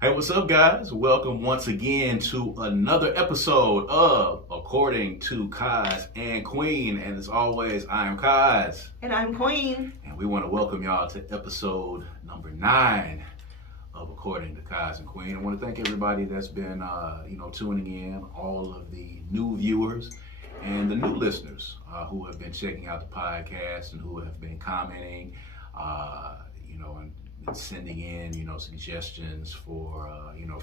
Hey, what's up, guys? Welcome once again to another episode of According to Kaz and Queen. And as always, I'm Kaz. And I'm Queen. And we want to welcome y'all to episode number 9 of According to Kaz and Queen. I want to thank everybody that's been, tuning in, all of the new viewers and the new listeners who have been checking out the podcast and who have been commenting, and sending in, suggestions for,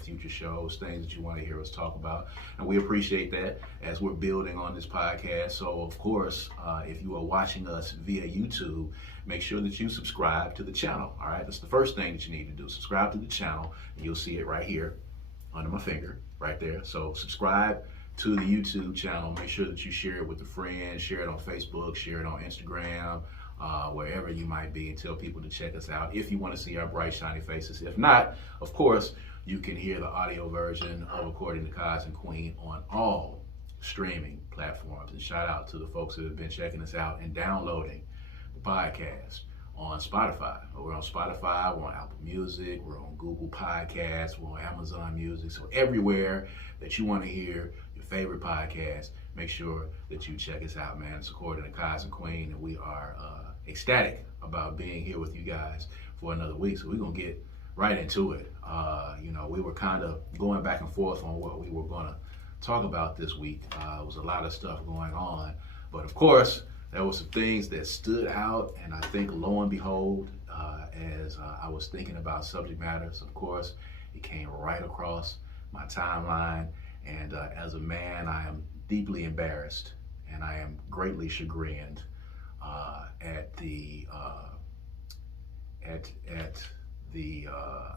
future shows, things that you want to hear us talk about. And we appreciate that as we're building on this podcast. So, of course, if you are watching us via YouTube, make sure that you subscribe to the channel. All right, that's the first thing that you need to do. Subscribe to the channel, and you'll see it right here under my finger, right there. So subscribe to the YouTube channel. Make sure that you share it with a friend, share it on Facebook, share it on Instagram, wherever you might be, and tell people to check us out if you want to see our bright, shiny faces. If not, of course, you can hear the audio version of According to Kaz and Queen on all streaming platforms. And shout out to the folks that have been checking us out and downloading the podcast on Spotify. We're on Spotify, we're on Apple Music, we're on Google Podcasts, we're on Amazon Music. So everywhere that you want to hear your favorite podcast, make sure that you check us out, man. It's According to Kaz and Queen, and we are ecstatic about being here with you guys for another week. So we're going to get right into it. We were kind of going back and forth on what we were going to talk about this week. There was a lot of stuff going on, but of course, there were some things that stood out, and I think lo and behold, as I was thinking about subject matters, of course, it came right across my timeline, and as a man, I am deeply embarrassed, and I am greatly chagrined at the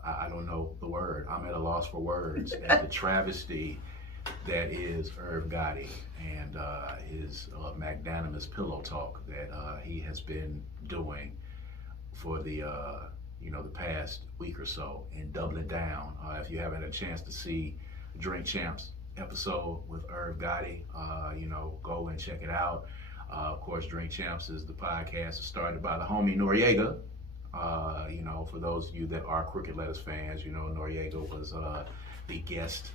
I don't know the word. I'm at a loss for words at the travesty that is Irv Gotti and his magnanimous pillow talk that he has been doing for the past week or so, and doubling down. If you haven't had a chance to see Drink Champs episode with Irv Gotti, go and check it out. Of course, Drink Champs is the podcast started by the homie Noriega. For those of you that are Crooked Letters fans, Noriega was the guest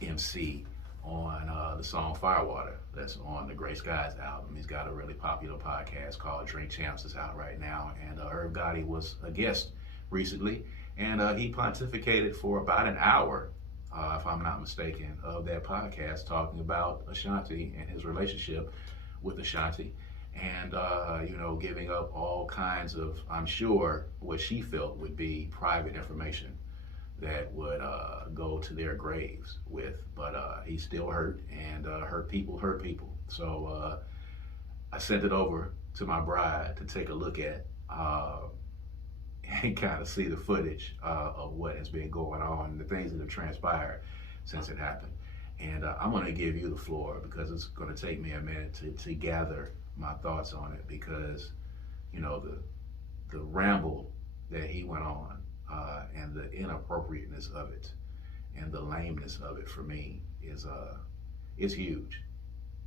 MC on the song Firewater that's on the Gray Skies album. He's got a really popular podcast called Drink Champs. It's out right now, and Irv Gotti was a guest recently, and he pontificated for about an hour, if I'm not mistaken, of that podcast, talking about Ashanti and his relationship with Ashanti, and giving up all kinds of, I'm sure, what she felt would be private information that would go to their graves with, but he's still hurt, and hurt people. So I sent it over to my bride to take a look at and kind of see the footage of what has been going on and the things that have transpired since it happened. And I'm going to give you the floor because it's going to take me a minute to gather my thoughts on it, because the ramble that he went on, and the inappropriateness of it and the lameness of it for me is huge.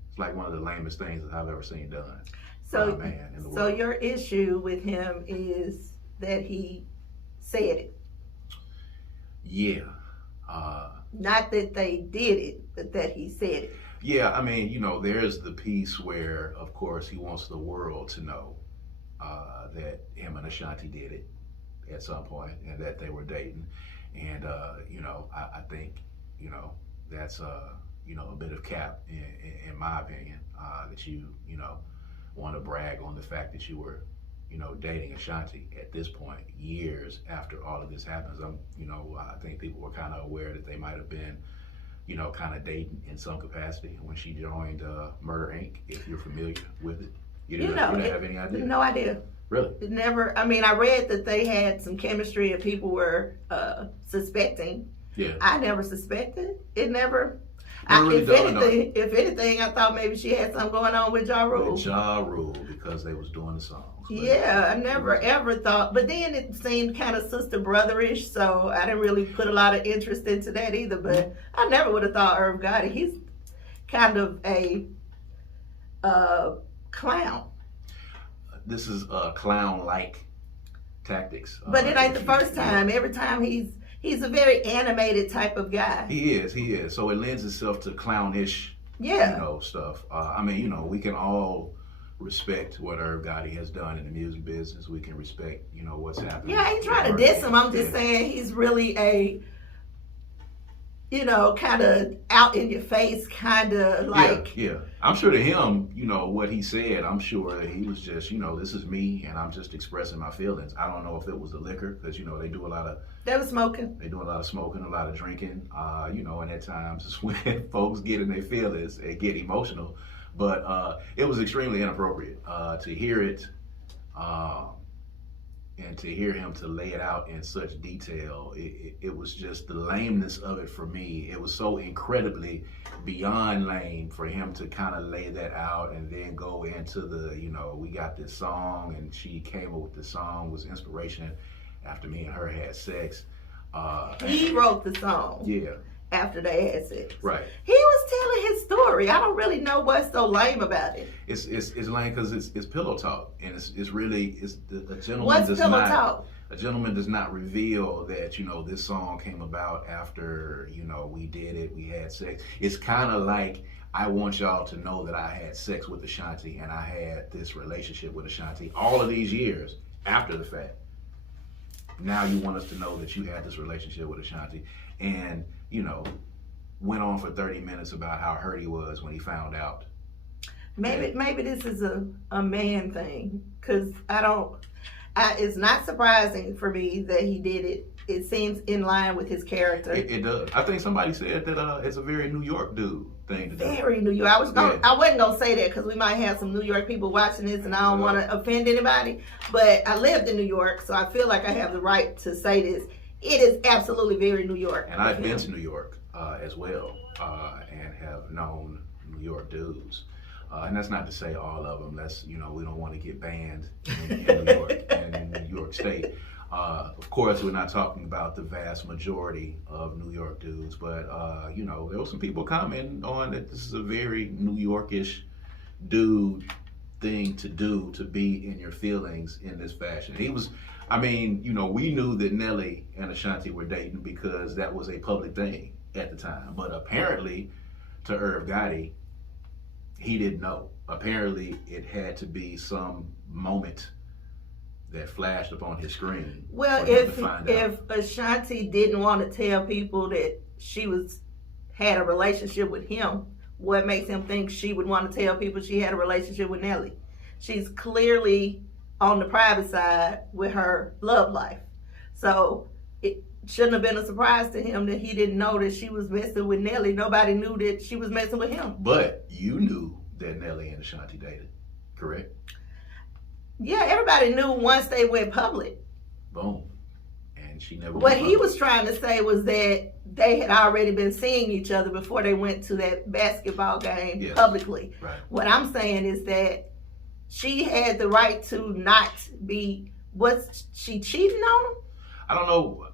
It's like one of the lamest things that I've ever seen done. So, in the so world. Your issue with him is that he said it. Yeah. Not that they did it, but that he said it. Yeah, I mean, there's the piece where, of course, he wants the world to know that him and Ashanti did it at some point, and that they were dating, and I think that's a bit of cap in my opinion, that you want to brag on the fact that you were dating Ashanti at this point, years after all of this happens. I think people were kind of aware that they might have been kind of dating in some capacity when she joined Murder Inc. If you're familiar with it, you didn't have any idea. No idea. Really? It never. I mean, I read that they had some chemistry and people were suspecting. Yeah. I never suspected. It never. Really if anything, I thought maybe she had something going on with Ja Rule. With Ja Rule, because they was doing the songs. Yeah, I never ever thought. But then it seemed kind of sister brotherish, so I didn't really put a lot of interest into that either. But I never would have thought Irv Gotti. He's kind of a clown. This is clown-like tactics. But it ain't the first time. Every time he he's a very animated type of guy. He is. So it lends itself to clownish, stuff. We can all respect what Irv Gotti has done in the music business. We can respect, what's happening. Yeah, I ain't trying to diss him. I'm just saying he's really a, kind of out in your face, kind of like. Yeah. I'm sure to him, what he said, I'm sure that he was just, this is me and I'm just expressing my feelings. I don't know if it was the liquor because, they do a lot of. They were smoking. They do a lot of smoking, a lot of drinking, and at times it's when folks get in their feelings and get emotional. But it was extremely inappropriate to hear it and to hear him to lay it out in such detail. It was just the lameness of it for me. It was so incredibly beyond lame for him to kind of lay that out and then go into the, we got this song and she came up with the song, was inspiration after me and her had sex. He wrote the song. Yeah. After they had sex. Right. He was telling his story. I don't really know what's so lame about it. It's lame because it's pillow talk, and it's a gentleman. What's pillow talk? A gentleman does not reveal that this song came about after we did it, we had sex. It's kind of like, I want y'all to know that I had sex with Ashanti and I had this relationship with Ashanti all of these years after the fact. Now you want us to know that you had this relationship with Ashanti, and went on for 30 minutes about how hurt he was when he found out. Maybe this is a man thing, because it's not surprising for me that he did it. It seems in line with his character. It does. I think somebody said that it's a very New York dude thing to do. Very New York. I wasn't gonna say that because we might have some New York people watching this, and I don't want to offend anybody. But I lived in New York, so I feel like I have the right to say this. It is absolutely very New York. And I've been to New York as well, and have known New York dudes. And that's not to say all of them. That's, we don't want to get banned in New York and in New York State. Of course, we're not talking about the vast majority of New York dudes, but, there were some people commenting on that this is a very New Yorkish dude thing to do, to be in your feelings in this fashion. He was, we knew that Nelly and Ashanti were dating because that was a public thing at the time. But apparently, to Irv Gotti, he didn't know. Apparently, it had to be some moment that flashed upon his screen. Well, if Ashanti didn't want to tell people that she had a relationship with him, what makes him think she would want to tell people she had a relationship with Nelly? She's clearly on the private side with her love life. So it shouldn't have been a surprise to him that he didn't know that she was messing with Nelly. Nobody knew that she was messing with him. But you knew that Nelly and Ashanti dated, correct? Yeah, everybody knew once they went public. Boom. And she never What he was trying to say was that they had already been seeing each other before they went to that basketball game publicly. Right. What I'm saying is that she had the right to not be, was she cheating on him? I don't know.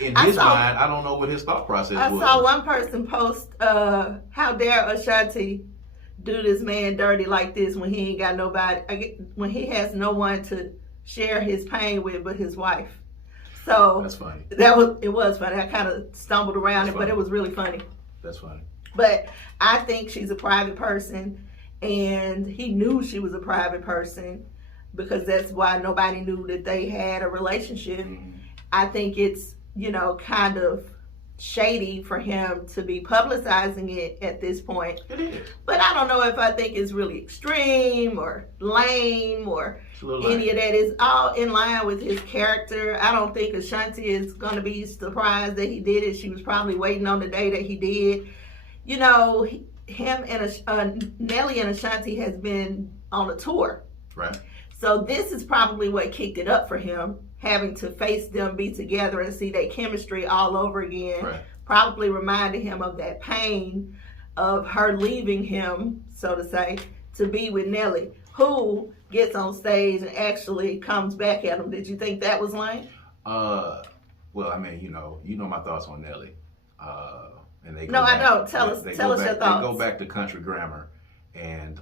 In his mind, I don't know what his thought process was. I saw one person post, how dare Ashanti do this man dirty like this when he ain't got nobody, when he has no one to share his pain with but his wife. So that's funny. It was funny. I kind of stumbled around but it was really funny. That's funny. But I think she's a private person, and he knew she was a private person because that's why nobody knew that they had a relationship. Mm-hmm. I think it's, kind of shady for him to be publicizing it at this point. It is. But I don't know if I think it's really extreme or lame or any of that. Is all in line with his character. I don't think Ashanti is going to be surprised that he did it. She was probably waiting on the day that he did. Him and Nelly and Ashanti has been on a tour. Right. So this is probably what kicked it up for him, having to face them be together and see their chemistry all over again. Right. Probably reminded him of that pain of her leaving him, so to say, to be with Nelly, who gets on stage and actually comes back at him. Did you think that was lame? Well, you know my thoughts on Nelly. And they I don't. Tell us your thoughts. They go back to country grammar, and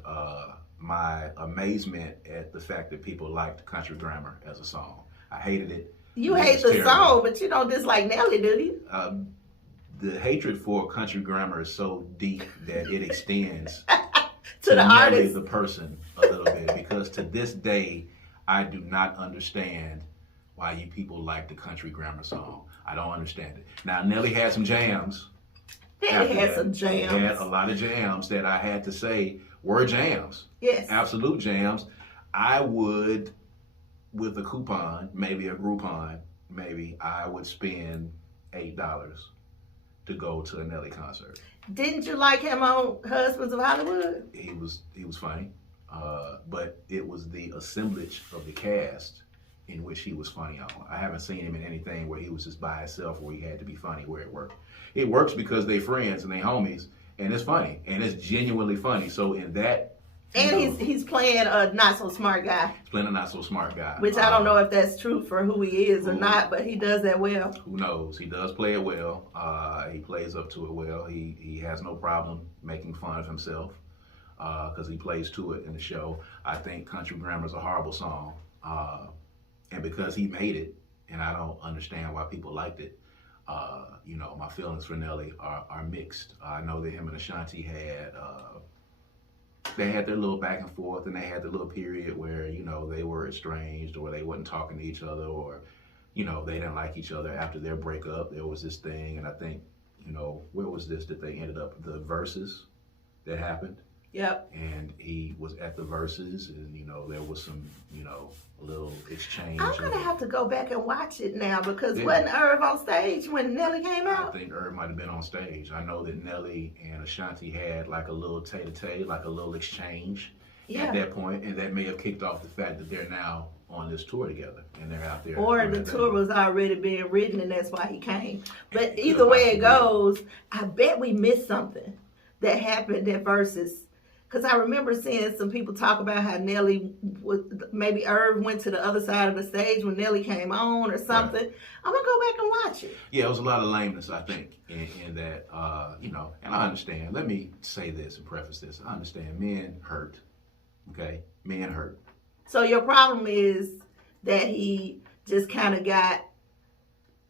my amazement at the fact that people liked country grammar as a song. I hated it. You hate the song, but you don't dislike Nelly, do you? The hatred for country grammar is so deep that it extends to the artist, the person, a little bit. Because to this day, I do not understand why you people like the country grammar song. I don't understand it. Now, Nelly had some jams. Nelly had some jams. He had a lot of jams that I had to say were jams. Yes. Absolute jams. I would, with a coupon, maybe a Groupon, I would spend $8 to go to a Nelly concert. Didn't you like him on Husbands of Hollywood? He was funny, but it was the assemblage of the cast in which he was funny on. I haven't seen him in anything where he was just by himself, where he had to be funny, where it worked. It works because they friends and they homies, and it's funny, and it's genuinely funny. So in that, and he's playing a not so smart guy. Playing a not so smart guy, which I don't know if that's true for who he is or not, but he does that well. Who knows? He does play it well. He plays up to it well. He has no problem making fun of himself because he plays to it in the show. I think Country Grammar is a horrible song, and because he made it, and I don't understand why people liked it. My feelings for Nelly are mixed. I know that him and Ashanti had. They had their little back and forth, and they had the little period where, they were estranged, or they wasn't talking to each other, or, they didn't like each other after their breakup. There was this thing, and I think, where was this that they ended up? The verses that happened. Yep. And he was at the verses, and, there was some, a little exchange. I'm going to have to go back and watch it now, because wasn't Irv on stage when Nelly came out? I think Irv might have been on stage. I know that Nelly and Ashanti had like a little tete-a-tete, like a little exchange at that point, and that may have kicked off the fact that they're now on this tour together, and they're out there. Or the tour was already being written, and that's why he came. But either way it goes, I bet we missed something that happened at Versus. Because I remember seeing some people talk about how Nelly maybe Irv went to the other side of the stage when Nelly came on or something. Right. I'm going to go back and watch it. Yeah, it was a lot of lameness, I think, in that, and I understand. Let me say this and preface this. I understand men hurt, okay? Men hurt. So your problem is that he just kind of got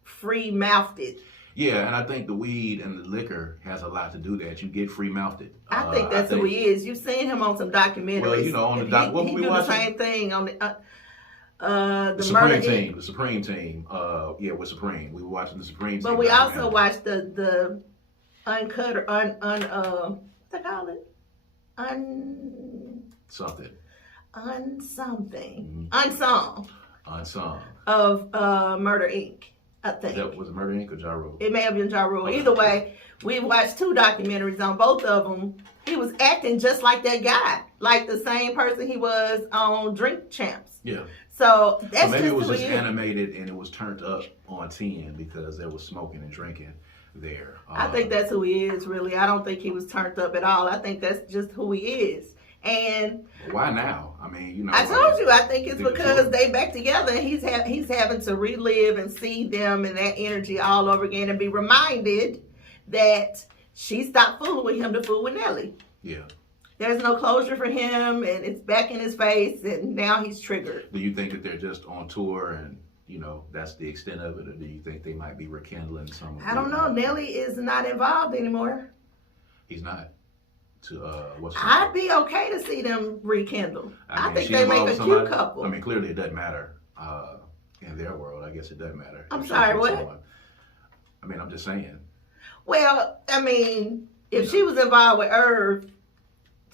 free-mouthed it. Yeah, and I think the weed and the liquor has a lot to do with that. You get free-mouthed. I think that's who he is. You've seen him on some documentaries. Well, on the doc, what he we do watching? The same thing on the Supreme team. The Supreme team. With Supreme. We were watching the Supreme team. But we also watched the uncut or what they call it? Something. Unsung of Murder Inc. I think. Was it Murder Inc. or Ja Rule? It may have been Ja Rule. Either way, we watched 2 documentaries on both of them. He was acting just like that guy, like the same person he was on Drink Champs. Yeah. So that's maybe just it was who just he is. Animated and it was turned up on 10 because there was smoking and drinking there. I think that's who he is, really. I don't think he was turned up at all. I think that's just who he is. And why now? I mean, I told you. I think it's because they back together, and he's having to relive and see them and that energy all over again, and be reminded that she stopped fooling with him to fool with Nelly. Yeah. There's no closure for him, and it's back in his face, and now he's triggered. Do you think that they're just on tour and that's the extent of it, or do you think they might be rekindling some? I don't know. Nelly is not involved anymore. He's not. I'd be okay to see them rekindle. I think they make a cute couple. I mean, clearly it doesn't matter in their world. I guess it doesn't matter. I'm sorry, what? I mean, I'm just saying. Well, I mean, if she was involved with Irv,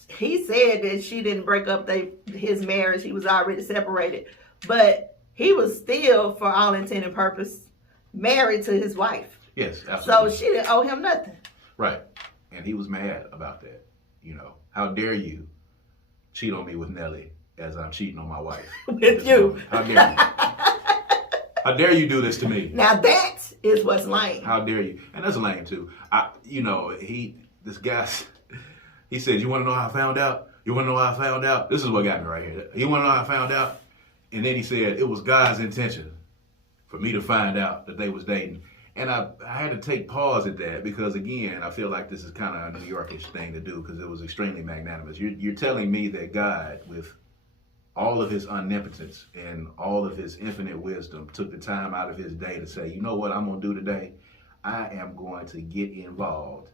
he said that she didn't break up his marriage. He was already separated. But he was still, for all intent and purpose, married to his wife. Yes, absolutely. So she didn't owe him nothing. Right. And he was mad about that. How dare you cheat on me with Nelly as I'm cheating on my wife? With you. How dare you? How dare you do this to me? Now that is what's lame. How dare you? And that's lame too. This guy, he said, you want to know how I found out? You want to know how I found out? This is what got me right here. You want to know how I found out? And then he said, it was God's intention for me to find out that they was dating. And I had to take pause at that because, again, I feel like this is kind of a New Yorkish thing to do because it was extremely magnanimous. You're telling me that God, with all of his omnipotence and all of his infinite wisdom, took the time out of his day to say, you know what I'm going to do today? I am going to get involved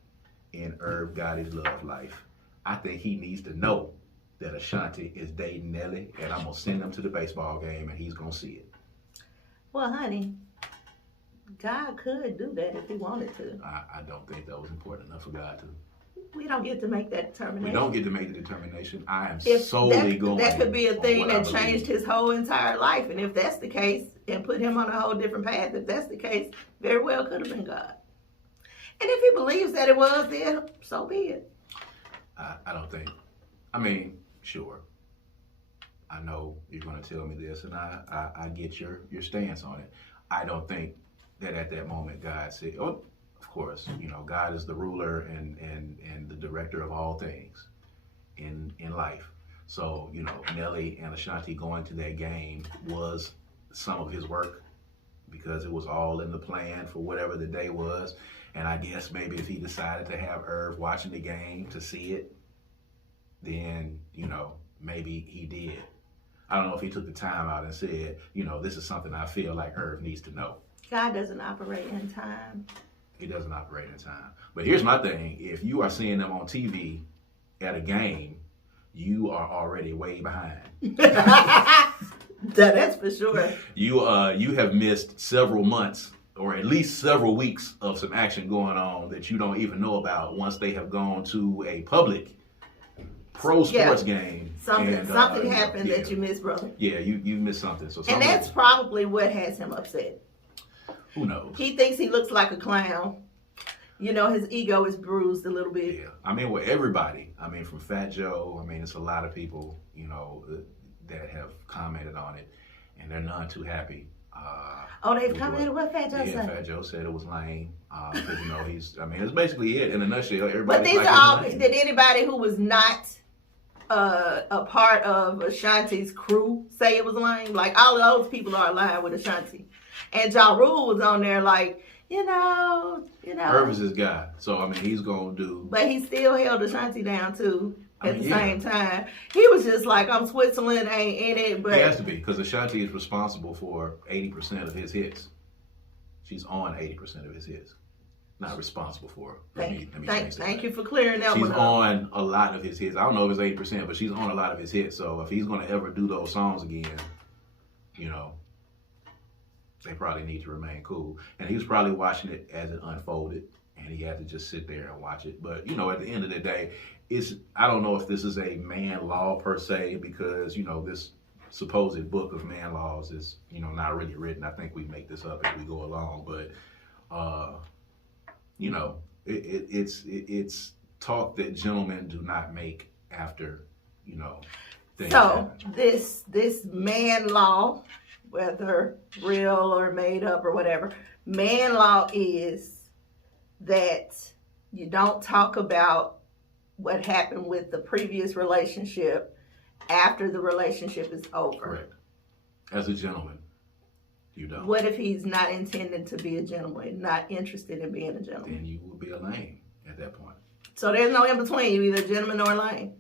in Irv Gotti's love life. I think he needs to know that Ashanti is dating Nelly, and I'm going to send him to the baseball game, and he's going to see it. Well, honey, God could do that if he wanted to. I don't think that was important enough for God to. We don't get to make that determination. We don't get to make the determination. I am If solely going. That could be a thing that changed believe. his whole entire life. And if that's the case, and put him on a whole different path, if that's the case, very well could have been God. And if he believes that it was, then so be it. I don't think. I mean, sure. I know you're going to tell me this, and I get your stance on it. I don't think that at that moment God said, oh, of course, you know, God is the ruler and the director of all things in life. So, you know, Nelly and Ashanti going to that game was some of his work because it was all in the plan for whatever the day was. And I guess maybe if he decided to have Irv watching the game to see it, then, you know, maybe he did. I don't know if he took the time out and said, you know, this is something I feel like Irv needs to know. God doesn't operate in time. He doesn't operate in time. But here's my thing. If you are seeing them on TV at a game, you are already way behind. That's for sure. You have missed several months or at least several weeks of some action going on that you don't even know about once they have gone to a public pro sports game. Something happened that you missed, brother. Yeah, you missed something. And that's probably what has him upset. Who knows? He thinks he looks like a clown. You know, his ego is bruised a little bit. Yeah. I mean, with everybody. I mean, from Fat Joe, I mean, it's a lot of people, you know, that have commented on it, and they're none too happy. They've commented what Fat Joe said? Yeah, Fat Joe said it was lame. Because, you know, it's basically it in a nutshell. But these are all, did anybody who was not a part of Ashanti's crew say it was lame? Like, all of those people are aligned with Ashanti. And Ja Rule was on there like, you know. Irv is his guy. So, I mean, he's going to do. But he still held Ashanti down, too, at the same time. He was just like, I'm Switzerland, ain't in it. But he has to be, because Ashanti is responsible for 80% of his hits. She's on 80% of his hits. Not responsible for. Thank you for clearing that one up. She's on a lot of his hits. I don't know if it's 80%, but she's on a lot of his hits. So if he's going to ever do those songs again, you know, they probably need to remain cool. And he was probably watching it as it unfolded, and he had to just sit there and watch it. But, you know, at the end of the day, I don't know if this is a man law per se, because, you know, this supposed book of man laws is, you know, not really written. I think we make this up as we go along. But, you know, it's talk that gentlemen do not make after, you know, things happen. this man law, whether real or made up or whatever, man law is that you don't talk about what happened with the previous relationship after the relationship is over. Correct. As a gentleman, you don't. What if he's not intended to be a gentleman, not interested in being a gentleman? Then you will be a lame at that point. So there's no in between. You're either a gentleman or a lame.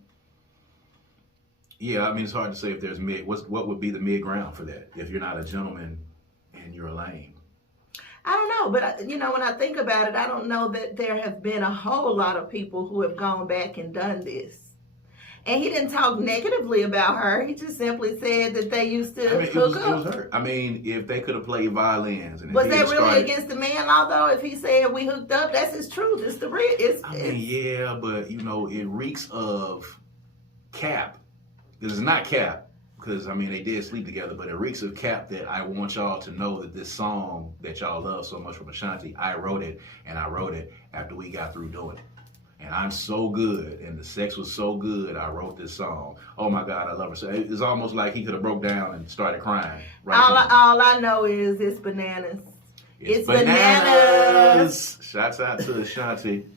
Yeah, I mean, it's hard to say if there's what would be the mid ground for that if you're not a gentleman and you're a lame. I don't know, but you know, when I think about it, I don't know that there have been a whole lot of people who have gone back and done this. And he didn't talk negatively about her. He just simply said that they used to hook up. It was her. I mean, if they could have played violins. And was that really against the man law, though? If he said we hooked up, that's his truth. It's the real. Yeah, but, you know, it reeks of cap. Because it's not cap. Because, I mean, they did sleep together. But it reeks of cap that I want y'all to know that this song that y'all love so much from Ashanti, I wrote it. And I wrote it after we got through doing it. And I'm so good, and the sex was so good, I wrote this song. Oh my God, I love her. So it's almost like he could have broke down and started crying. Right all I know is it's bananas. It's bananas. Shouts out to Ashanti.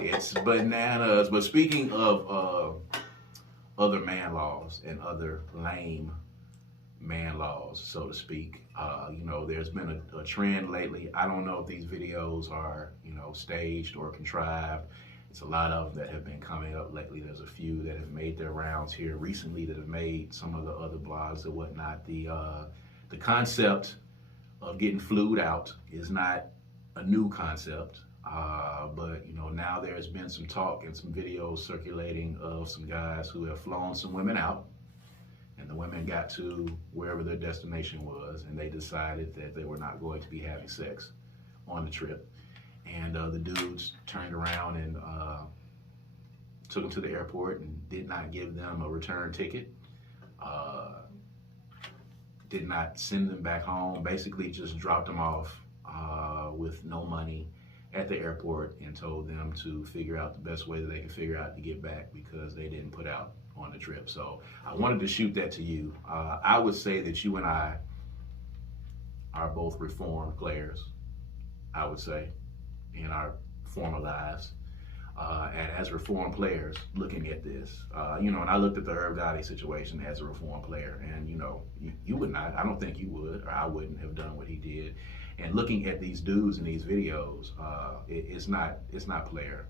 It's bananas. But speaking of other man laws and other lame man laws, so to speak, you know, there's been a trend lately. I don't know if these videos are, you know, staged or contrived. It's a lot of them that have been coming up lately. There's a few that have made their rounds here recently that have made some of the other blogs and whatnot. The concept of getting flued out is not a new concept, but now there's been some talk and some videos circulating of some guys who have flown some women out, and the women got to wherever their destination was, and they decided that they were not going to be having sex on the trip. And the dudes turned around and took them to the airport and did not give them a return ticket, did not send them back home, basically just dropped them off with no money at the airport and told them to figure out the best way that they could figure out to get back because they didn't put out on the trip. So I wanted to shoot that to you. I would say that you and I are both reformed players, I would say, in our former lives. And as reformed players looking at this, and I looked at the Irv Gotti situation as a reformed player, and you would not, I don't think you would, or I wouldn't have done what he did. And looking at these dudes in these videos, it's not player,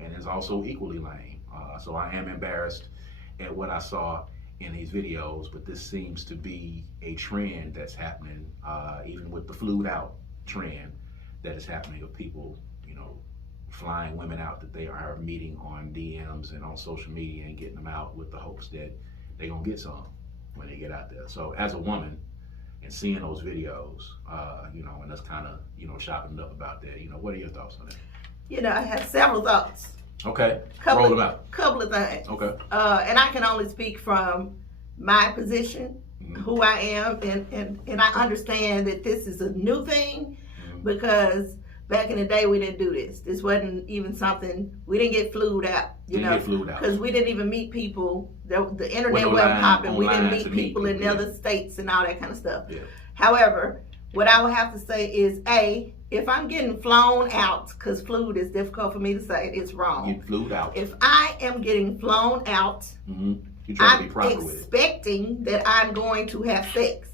and it's also equally lame. So I am embarrassed at what I saw in these videos, but this seems to be a trend that's happening, even with the flued out trend that is happening of people, flying women out that they are meeting on DMs and on social media and getting them out with the hopes that they're gonna get some when they get out there. So as a woman and seeing those videos, and that's kind of, chopping up about that, what are your thoughts on that? I have several thoughts. Okay, roll them out. Couple of things. Okay. And I can only speak from my position, who I am, and I understand that this is a new thing because back in the day, we didn't do this. This wasn't even something, we didn't get flued out, because we didn't even meet people. The internet wasn't popping. We didn't meet people in other states and all that kind of stuff. Yeah. However, what I would have to say is, if I'm getting flown out, because flued is difficult for me to say, it's wrong. Get flued out. If I am getting flown out, I'm expecting that I'm going to have sex.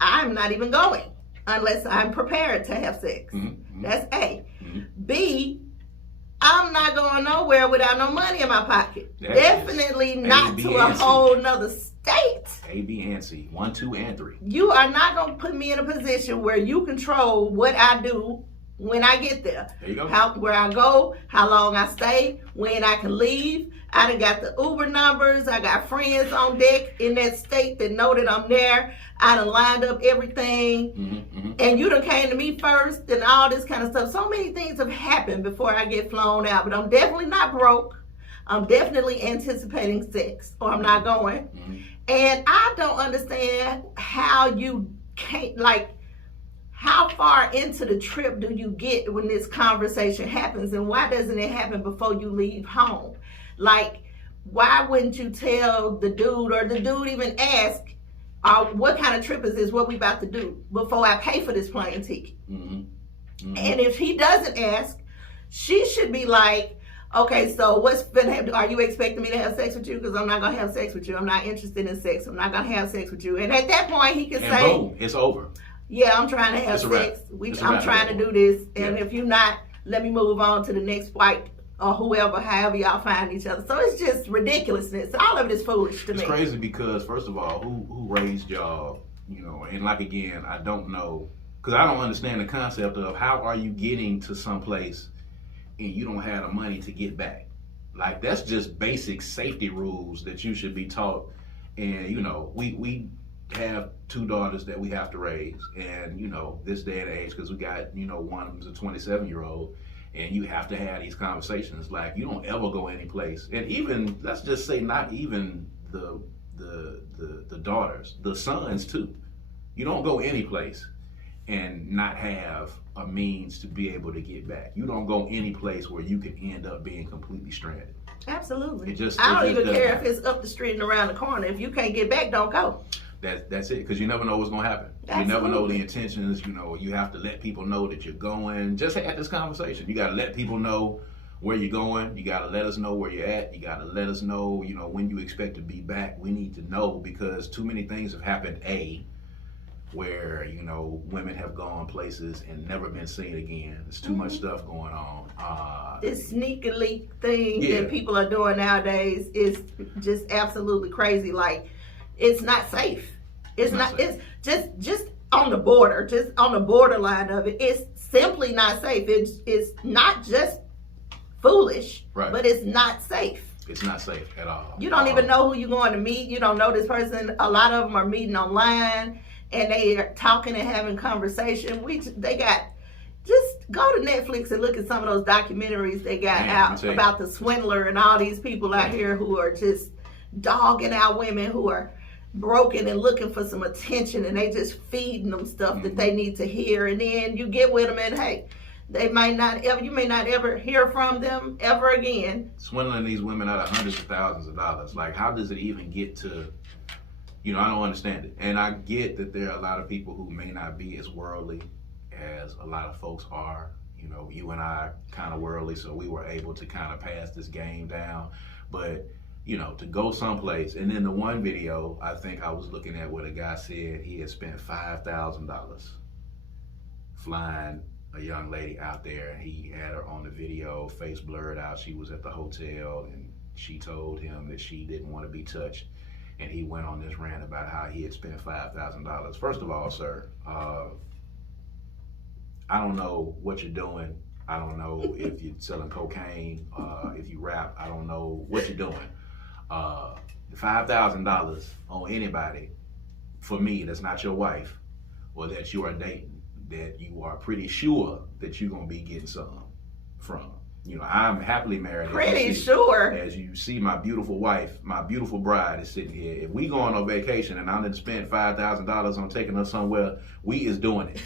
I'm not even going unless I'm prepared to have sex. That's A. B, I'm not going nowhere without no money in my pocket. Definitely not to a whole nother state. A, B, and C. 1, 2, and 3. You are not going to put me in a position where you control what I do when I get there. There you go. Where I go, how long I stay, when I can leave. I done got the Uber numbers. I got friends on deck in that state that know that I'm there. I done lined up everything. And you done came to me first and all this kind of stuff. So many things have happened before I get flown out. But I'm definitely not broke. I'm definitely anticipating sex, or I'm not going. And I don't understand how you can't, how far into the trip do you get when this conversation happens, and why doesn't it happen before you leave home? Why wouldn't you tell the dude, or the dude even ask, what kind of trip is this, what we about to do, before I pay for this plane ticket? And if he doesn't ask, she should be like, okay, so what's gonna happen? Are you expecting me to have sex with you? Because I'm not gonna have sex with you. I'm not interested in sex. I'm not gonna have sex with you. And at that point, he can say, boom, it's over. Yeah, I'm trying to have sex. I'm trying to do this. And if you're not, let me move on to the next flight, or whoever, however y'all find each other. So it's just ridiculousness. All of it is foolish to me. It's crazy because, first of all, who raised y'all, and again, I don't know, because I don't understand the concept of how are you getting to some place and you don't have the money to get back. That's just basic safety rules that you should be taught. And, we have 2 daughters that we have to raise. And, this day and age, because we got, one of them's a 27-year-old, and you have to have these conversations. You don't ever go any place. And even, let's just say, not even the daughters, the sons too. You don't go any place and not have a means to be able to get back. You don't go any place where you can end up being completely stranded. Absolutely. I don't even care if it's up the street and around the corner. If you can't get back, don't go. That's it, because you never know what's going to happen. Absolutely. You never know the intentions. You have to let people know that you're going. Just have this conversation. You got to let people know where you're going. You got to let us know where you're at. You got to let us know, when you expect to be back. We need to know, because too many things have happened, A, where, you know, women have gone places and never been seen again. There's too much stuff going on. This sneaky leak thing that people are doing nowadays is just absolutely crazy. Like, it's not safe. It's not. It's just on the border, just on the borderline of it. It's simply not safe. It's not just foolish, but it's not safe. It's not safe at all. You don't even know who you're going to meet. You don't know this person. A lot of them are meeting online, and they are talking and having conversation. Just go to Netflix and look at some of those documentaries they got out about the swindler and all these people out here who are just dogging out women who are broken and looking for some attention, and they just feeding them stuff that they need to hear. And then you get with them, and hey, you may not ever hear from them ever again. Swindling these women out of hundreds of thousands of dollars. Like, how does it even get to, you know, I don't understand it. And I get that there are a lot of people who may not be as worldly as a lot of folks are. You know, you and I kind of worldly, so we were able to kind of pass this game down. But, you know, to go someplace, and then the one video I think I was looking at where the guy said he had spent $5,000 flying a young lady out there. He had her on the video, face blurred out. She was at the hotel, and she told him that she didn't want to be touched. And he went on this rant about how he had spent $5,000. First of all, sir, I don't know what you're doing. I don't know if you're selling cocaine, if you rap. I don't know what you're doing. $5,000 on anybody, for me, that's not your wife or that you are dating, that you are pretty sure that you're going to be getting some from. You know, I'm happily married. Pretty sure. As you see, my beautiful wife, my beautiful bride is sitting here. If we go on a vacation and I'm going to spend $5,000 on taking her somewhere, we is doing it.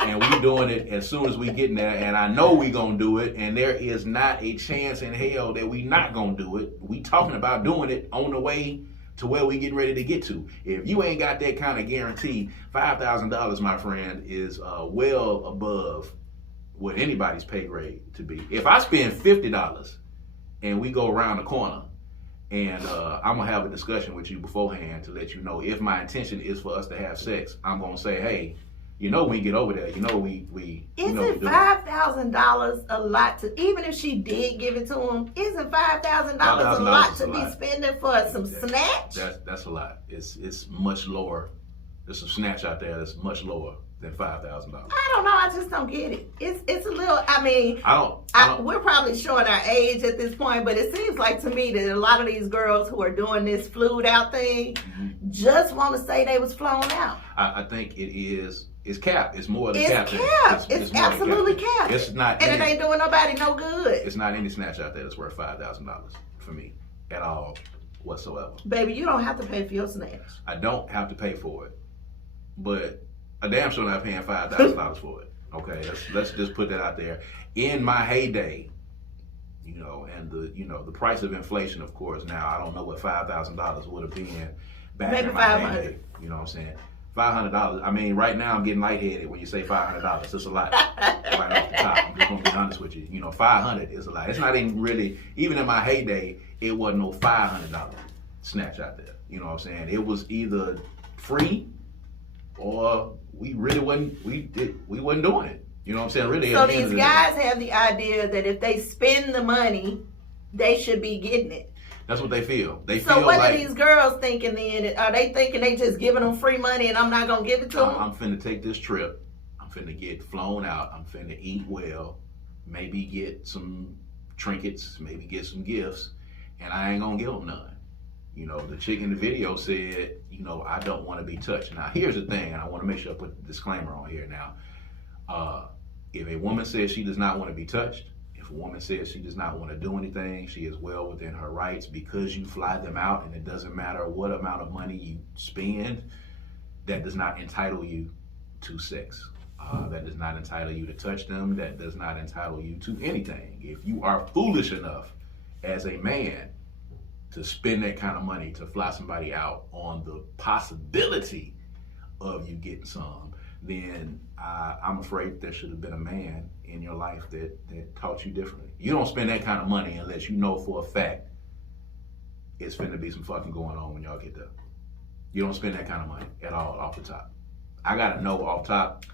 And we doing it as soon as we get in there. And I know we going to do it. And there is not a chance in hell that we not going to do it. We talking about doing it on the way to where we getting ready to get to. If you ain't got that kind of guarantee, $5,000, my friend, is well above what anybody's pay grade to be. If I spend $50 and we go around the corner and I'm gonna have a discussion with you beforehand to let you know if my intention is for us to have sex, I'm gonna say, hey, you know, when you get over there, you know, isn't $5,000 a lot to, even if she did give it to him, isn't $5,000 a lot to be spending for some snatch? That's a lot. It's much lower. There's some snatch out there that's much lower than $5,000. I don't know. I just don't get it. It's a little. I mean, we're probably showing our age at this point, but it seems like to me that a lot of these girls who are doing this flued out thing just want to say they was flown out. I think it is. It's capped. It's more than capped. It's absolutely capped. It's not, and it ain't doing nobody no good. It's not any snatch out there that's worth $5,000 for me at all whatsoever. Baby, you don't have to pay for your snatch. I don't have to pay for it, but a damn sure not paying $5,000 for it. Okay, let's just put that out there. In my heyday, you know, and the price of inflation, of course. Now I don't know what $5,000 would have been back maybe in my heyday. You know what I'm saying? $500. I mean, right now I'm getting lightheaded when you say $500. It's a lot right off the top. I'm just gonna be honest with you. You know, $500 is a lot. It's not even really. Even in my heyday, it wasn't no $500 snatch out there. You know what I'm saying? It was either free or we really wasn't. We wasn't doing it. You know what I'm saying? Really. So these guys have the idea that if they spend the money, they should be getting it. That's what they feel. So what are these girls thinking then? Are they thinking they just giving them free money and I'm not going to give it to them? I'm finna take this trip. I'm finna get flown out. I'm finna eat well. Maybe get some trinkets. Maybe get some gifts. And I ain't going to give them none. You know, the chick in the video said, you know, I don't want to be touched. Now, here's the thing, and I want to make sure I put the disclaimer on here now. If a woman says she does not want to be touched, if a woman says she does not want to do anything, she is well within her rights. Because you fly them out and it doesn't matter what amount of money you spend, that does not entitle you to sex. That does not entitle you to touch them. That does not entitle you to anything. If you are foolish enough as a man to spend that kind of money to fly somebody out on the possibility of you getting some, then I'm afraid there should have been a man in your life that taught you differently. You don't spend that kind of money unless you know for a fact it's finna be some fucking going on when y'all get there. You don't spend that kind of money at all off the top. I gotta know off top.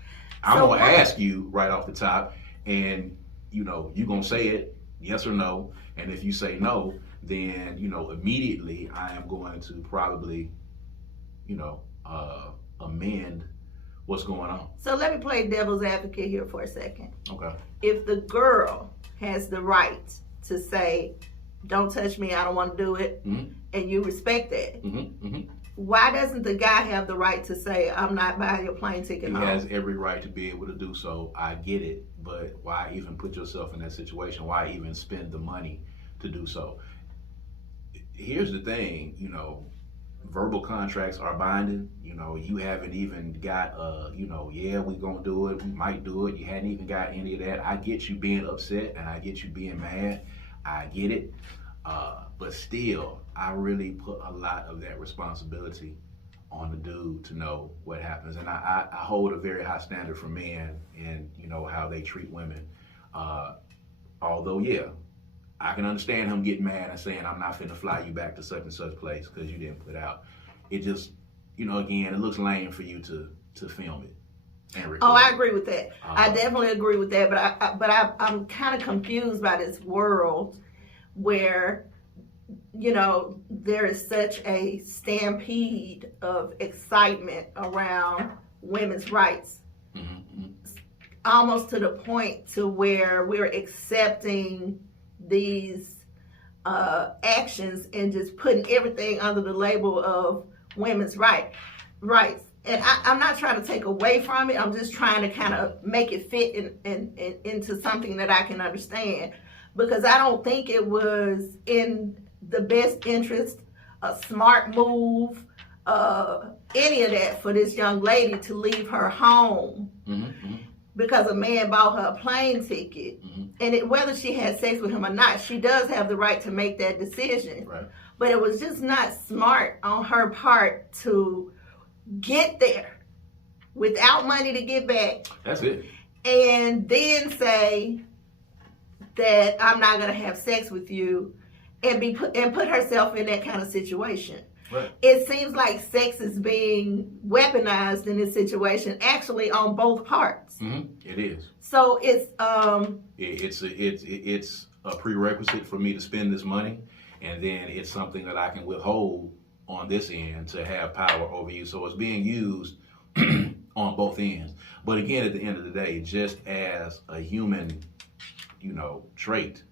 I'm gonna ask you right off the top, and you gonna say it yes or no. And if you say no, then immediately I am going to probably amend what's going on. So let me play devil's advocate here for a second. Okay. If the girl has the right to say, don't touch me, I don't want to do it, mm-hmm. and you respect that, mm-hmm. Mm-hmm. why doesn't the guy have the right to say, I'm not buying your plane ticket home? He has every right to be able to do so. I get it, but why even put yourself in that situation? Why even spend the money to do so? Here's the thing, verbal contracts are binding. You haven't even got yeah, we're gonna do it, we might do it. You hadn't even got any of that. I get you being upset and I get you being mad. I get it. But still, I really put a lot of that responsibility on the dude to know what happens. And I hold a very high standard for men and how they treat women. Although, yeah, I can understand him getting mad and saying, I'm not finna fly you back to such and such place because you didn't put out. It just, again, it looks lame for you to film it and record. Oh, I agree with that. I definitely agree with that. But I'm kind of confused by this world where, there is such a stampede of excitement around women's rights. Mm-hmm. Almost to the point to where we're accepting these actions and just putting everything under the label of women's rights. And I'm not trying to take away from it. I'm just trying to kind of make it fit into something that I can understand. Because I don't think it was in the best interest, a smart move, any of that for this young lady to leave her home. Mm-hmm. Because a man bought her a plane ticket. Mm-hmm. And whether she had sex with him or not, she does have the right to make that decision. Right. But it was just not smart on her part to get there without money to get back. That's it. And then say that I'm not going to have sex with you and put herself in that kind of situation. Right. It seems like sex is being weaponized in this situation, actually on both parts. Mm-hmm. It is. So it's a prerequisite for me to spend this money, and then it's something that I can withhold on this end to have power over you. So it's being used on both ends. But again, at the end of the day, just as a human, trait,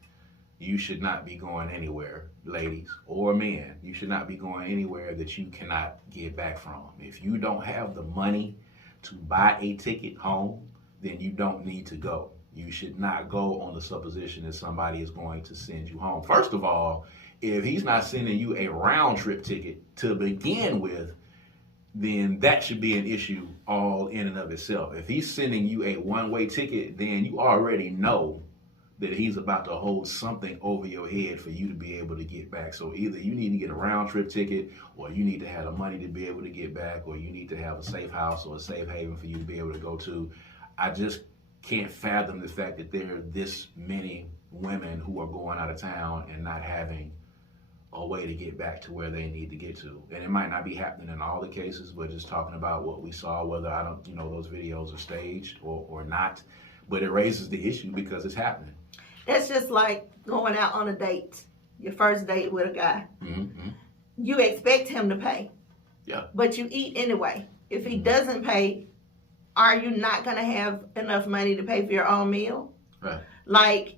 you should not be going anywhere, ladies or men. You should not be going anywhere that you cannot get back from. If you don't have the money to buy a ticket home, then you don't need to go. You should not go on the supposition that somebody is going to send you home. First of all, if he's not sending you a round trip ticket to begin with, then that should be an issue all in and of itself. If he's sending you a one-way ticket, then you already know that he's about to hold something over your head for you to be able to get back. So either you need to get a round trip ticket, or you need to have the money to be able to get back, or you need to have a safe house or a safe haven for you to be able to go to. I just can't fathom the fact that there are this many women who are going out of town and not having a way to get back to where they need to get to. And it might not be happening in all the cases, but just talking about what we saw, whether those videos are staged or not, but it raises the issue because it's happening. That's just like going out on a date, your first date with a guy. Mm-hmm. You expect him to pay. Yeah. But you eat anyway. If he doesn't pay, are you not going to have enough money to pay for your own meal? Right. Like,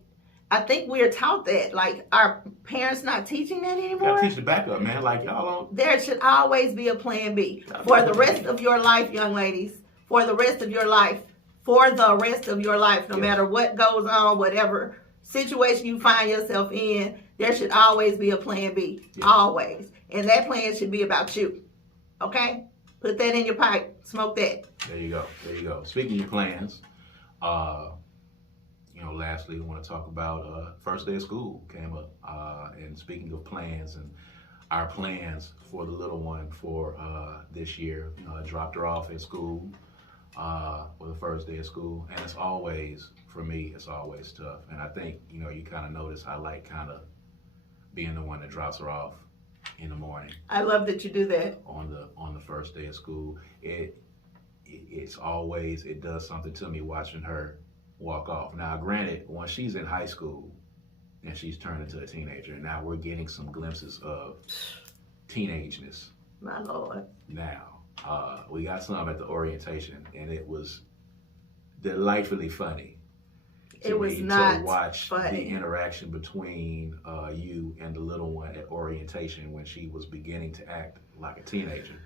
I think we're taught that. Like, are parents not teaching that anymore? You gotta teach the backup, man. Like, y'all don't. There should always be a plan B. For the rest of your life, young ladies. For the rest of your life. For the rest of your life. No matter what goes on, whatever situation you find yourself in, there should always be a plan B. Yes. Always. And that plan should be about you. Okay? Put that in your pipe. Smoke that. There you go. Speaking of plans, lastly, I want to talk about first day of school came up. And speaking of plans and our plans for the little one for this year, I dropped her off at school for the first day of school. And it's always, for me, it's always tough. And I think, you kind of notice I like kind of being the one that drops her off in the morning. I love that you do that. On the first day of school. it does something to me watching her walk off. Now, granted, when she's in high school and she's turned into a teenager, and now we're getting some glimpses of teenageness. My Lord. Now, we got some at the orientation, and it was delightfully funny. It was not to watch funny. The interaction between you and the little one at orientation when she was beginning to act like a teenager.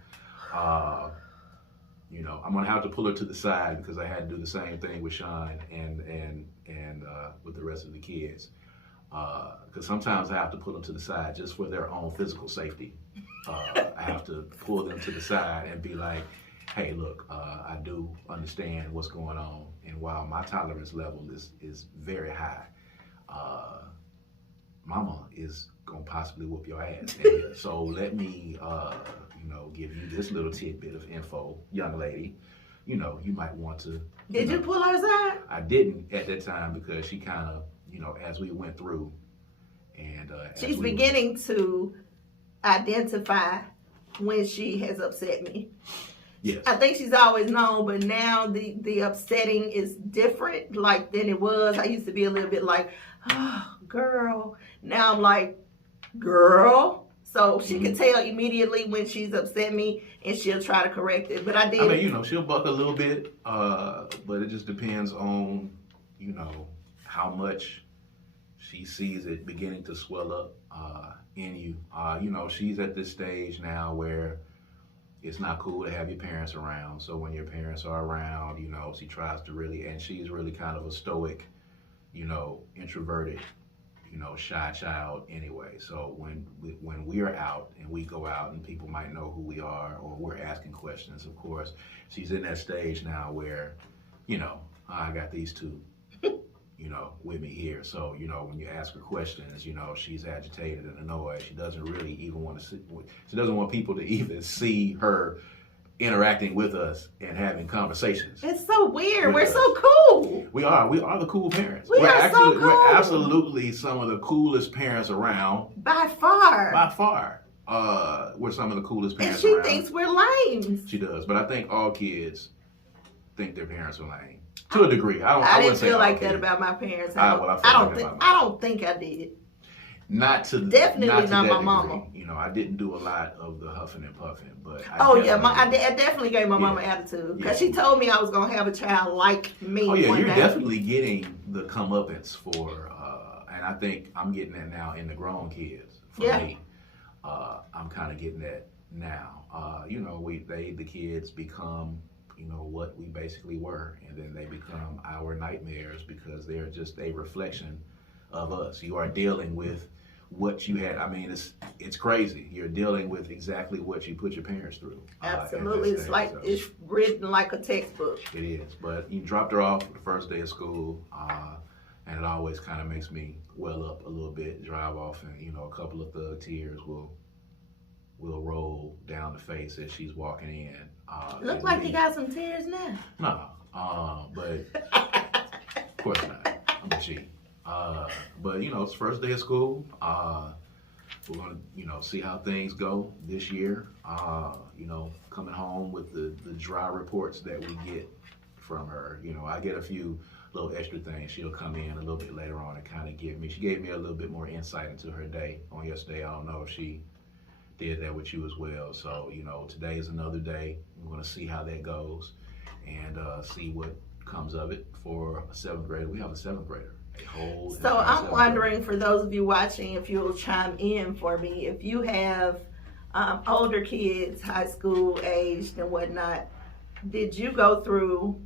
You know, I'm gonna have to pull her to the side because I had to do the same thing with Sean and with the rest of the kids. Because sometimes I have to pull them to the side just for their own physical safety. I have to pull them to the side and be like, hey, look, I do understand what's going on, and while my tolerance level is very high, Mama is gonna possibly whoop your ass. And so let me, you know, give you this little tidbit of info, young lady. You know, you might want to. Did you pull her aside? I didn't at that time because she kind of, you know, as we went through, and she's beginning to identify when she has upset me. Yes. I think she's always known, but now the upsetting is different like than it was. I used to be a little bit like, oh, girl. Now I'm like, girl. So she can tell immediately when she's upset me, and she'll try to correct it. But I did. I mean, you know, she'll buck a little bit, but it just depends on, you know, how much she sees it beginning to swell up in you. You know, she's at this stage now where it's not cool to have your parents around. So when your parents are around, you know, she tries to really, and she's really kind of a stoic, you know, introverted, you know, shy child anyway. So when we're out and we go out and people might know who we are or we're asking questions, of course, she's in that stage now where, you know, I got these two, you know, with me here. So, you know, when you ask her questions, you know, she's agitated and annoyed. She doesn't really even want to see, she doesn't want people to even see her interacting with us and having conversations. It's so weird. We're so cool. We are the cool parents. We're so cool. We're absolutely some of the coolest parents around. By far. We're some of the coolest parents around. And she thinks we're lame. She does. But I think all kids think their parents are lame. To a degree. I didn't feel like that about my parents. I don't think I did. Definitely not my mama. You know, I didn't do a lot of the huffing and puffing, but I definitely gave my mama attitude because she told me I was gonna have a child like me. Oh yeah, you're definitely getting the comeuppance for, and I think I'm getting that now in the grown kids. For me, I'm kind of getting that now. You know, the kids become, you know, what we basically were, and then they become our nightmares because they're just a reflection of us. You are dealing with what you had. I mean, it's crazy. You're dealing with exactly what you put your parents through. Absolutely. It's like, it's written like a textbook. It is. But you dropped her off the first day of school, and it always kind of makes me well up a little bit, drive off, and, you know, a couple of thug tears will roll down the face as she's walking in. Look like you got some tears now. No, but of course not. I'm a cheat. But, you know, it's first day of school. We're going to, you know, see how things go this year. You know, coming home with the dry reports that we get from her. You know, I get a few little extra things. She'll come in a little bit later on and kind of she gave me a little bit more insight into her day on yesterday. I don't know if she did that with you as well. So, you know, today is another day. We're going to see how that goes and see what comes of it for a 7th grader. We have a 7th grader. So I'm wondering, for those of you watching, if you'll chime in for me, if you have older kids, high school aged and whatnot, did you go through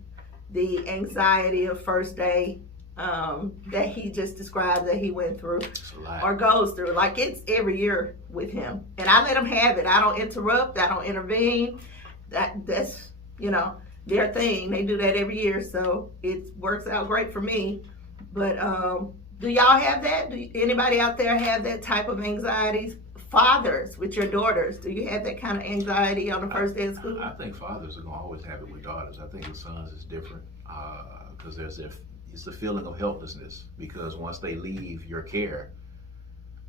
the anxiety of first day that he just described that he went through or goes through? Like, it's every year with him, and I let him have it. I don't interrupt. I don't intervene. That's, you know, their thing. They do that every year, so it works out great for me. But do y'all have that? Anybody out there have that type of anxiety? Fathers with your daughters, do you have that kind of anxiety on the first day of school? I think fathers are going to always have it with daughters. I think with sons it's different because it's a feeling of helplessness, because once they leave your care,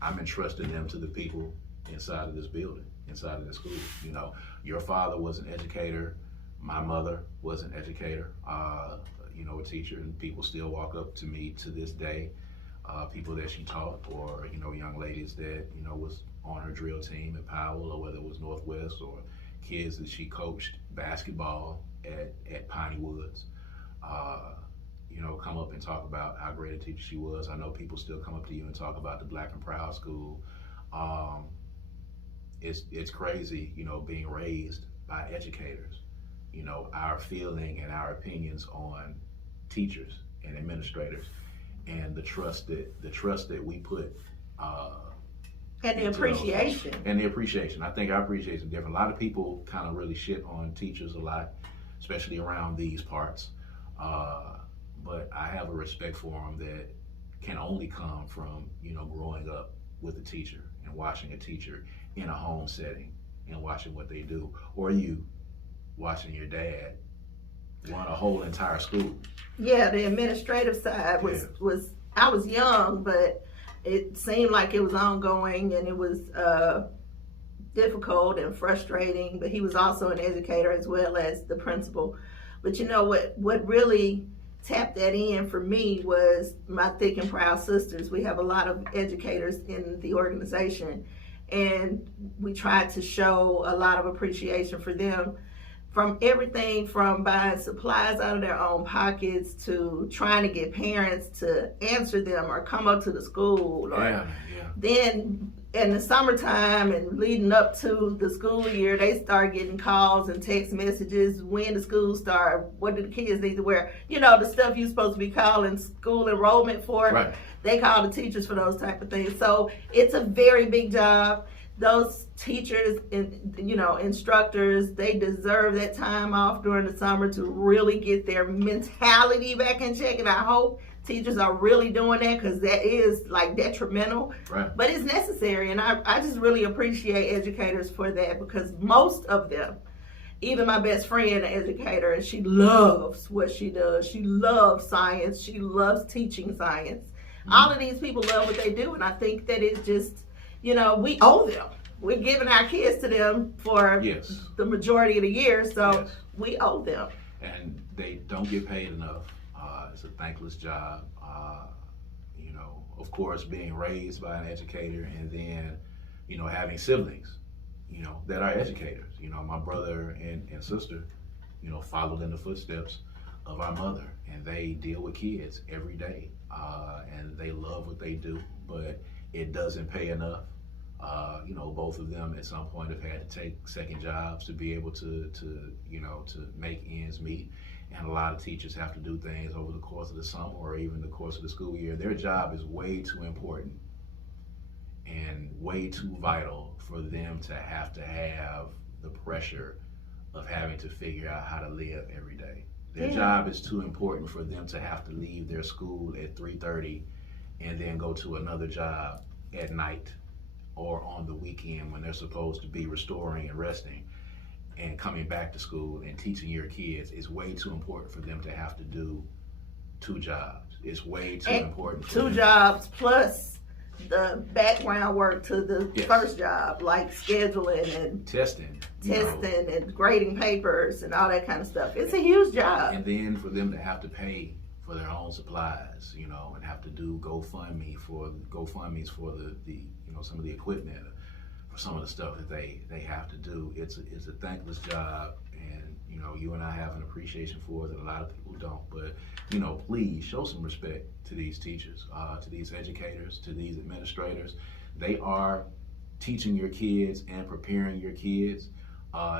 I'm entrusting them to the people inside of this building, inside of the school. You know, your father was an educator, My mother was an educator, a teacher, and people still walk up to me to this day, people that she taught, or, young ladies that, was on her drill team at Powell, or whether it was Northwest, or kids that she coached basketball at Piney Woods, come up and talk about how great a teacher she was. I know people still come up to you and talk about the Black and Proud School. It's crazy, being raised by educators. Our feeling and our opinions on teachers and administrators, and the trust that we put and the appreciation. And the appreciation. I think our appreciation is different. A lot of people kind of really shit on teachers a lot, especially around these parts. But I have a respect for them that can only come from, growing up with a teacher and watching a teacher in a home setting and watching what they do. Or you watching your dad run a whole entire school. Yeah, the administrative side was I was young, but it seemed like it was ongoing, and it was difficult and frustrating, but he was also an educator as well as the principal. But what really tapped that in for me was my Thick and Proud sisters. We have a lot of educators in the organization, and we tried to show a lot of appreciation for them, from everything from buying supplies out of their own pockets to trying to get parents to answer them or come up to the school. Or then in the summertime and leading up to the school year, they start getting calls and text messages when the school start, what do the kids need to wear, the stuff you're supposed to be calling school enrollment for. Right. They call the teachers for those type of things. So it's a very big job. Those teachers and instructors, they deserve that time off during the summer to really get their mentality back in check. And I hope teachers are really doing that, because that is like detrimental. Right. But it's necessary, and I just really appreciate educators for that, because most of them, even my best friend, an educator, and she loves what she does. She loves science. She loves teaching science. Mm-hmm. All of these people love what they do, and I think that it's just, we owe them. We're giving our kids to them for the majority of the year, so we owe them. And they don't get paid enough. It's a thankless job. Of course, being raised by an educator, and then, having siblings, that are educators. My brother and sister, followed in the footsteps of our mother, and they deal with kids every day, and they love what they do, but it doesn't pay enough. Both of them at some point have had to take second jobs to be able to make ends meet. And a lot of teachers have to do things over the course of the summer or even the course of the school year. Their job is way too important and way too vital for them to have the pressure of having to figure out how to live every day. Their job is too important for them to have to leave their school at 3:30 and then go to another job at night or on the weekend when they're supposed to be restoring and resting and coming back to school and teaching your kids. Is way too important for them to have to do two jobs. It's way too important for two jobs plus the background work to the first job, like scheduling and testing and grading papers and all that kind of stuff. It's a huge job. And then for them to have to pay for their own supplies, and have to do GoFundMes for the some of the equipment, for some of the stuff that they have to do. It's a thankless job, and you and I have an appreciation for it that a lot of people don't. But please show some respect to these teachers, to these educators, to these administrators. They are teaching your kids and preparing your kids.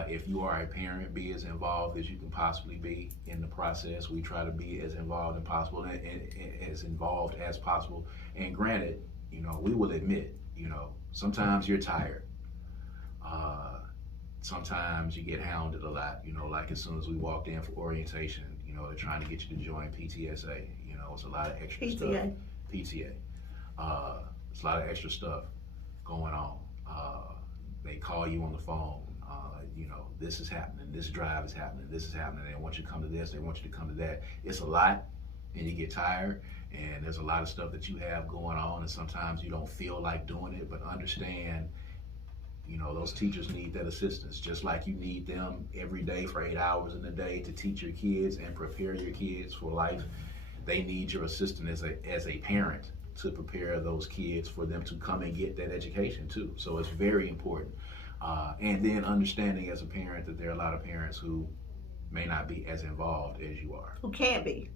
If you are a parent, be as involved as you can possibly be in the process. We try to be as involved as possible, And granted, we will admit, sometimes you're tired. Sometimes you get hounded a lot. Like as soon as we walked in for orientation, they're trying to get you to join PTSA. It's a lot of extra stuff. PTA. It's a lot of extra stuff going on. They call you on the phone. This is happening, this drive is happening, this is happening. They want you to come to this, they want you to come to that. It's a lot, and you get tired, and there's a lot of stuff that you have going on, and sometimes you don't feel like doing it, but understand You know, those teachers need that assistance, just like you need them every day for 8 hours in a day to teach your kids and prepare your kids for life. They need your assistance as a parent to prepare those kids for them to come and get that education too. So it's very important. And then understanding as a parent that there are a lot of parents who may not be as involved as you are. Who can't be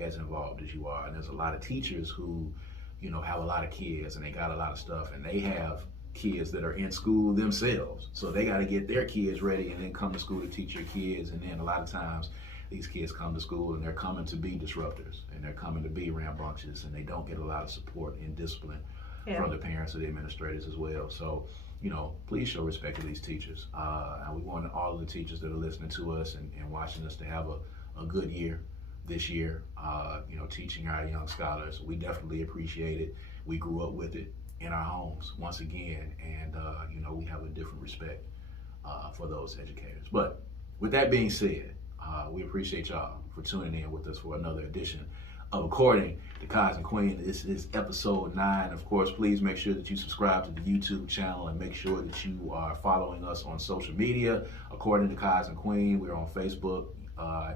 as involved as you are. And there's a lot of teachers who, you know, have a lot of kids and they got a lot of stuff, and they have kids that are in school themselves. So they got to get their kids ready and then come to school to teach your kids. And then a lot of times these kids come to school and they're coming to be disruptors and they're coming to be rambunctious, and they don't get a lot of support and discipline from the parents or the administrators as well. So, you know, please show respect to these teachers. We want all of the teachers that are listening to us and watching us to have a good year this year, you know, teaching our young scholars. We definitely appreciate it. We grew up with it in our homes once again, and you know, we have a different respect for those educators. But with that being said, we appreciate y'all for tuning in with us for another edition of According to Kaz Queen. This is episode 9. Of course, please make sure that you subscribe to the YouTube channel and make sure that you are following us on social media. According to Kaz Queen, we're on Facebook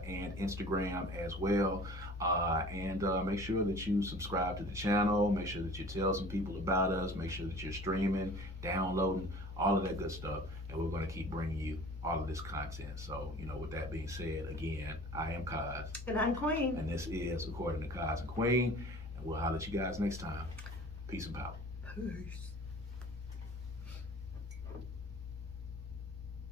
and Instagram as well. And make sure that you subscribe to the channel. Make sure that you tell some people about us. Make sure that you're streaming, downloading, all of that good stuff. And we're going to keep bringing you all of this content. So, you know, with that being said, again, I am Kaz. And I'm Queen. And this is According to Kaz Queen. And we'll holler at you guys next time. Peace and power. Peace.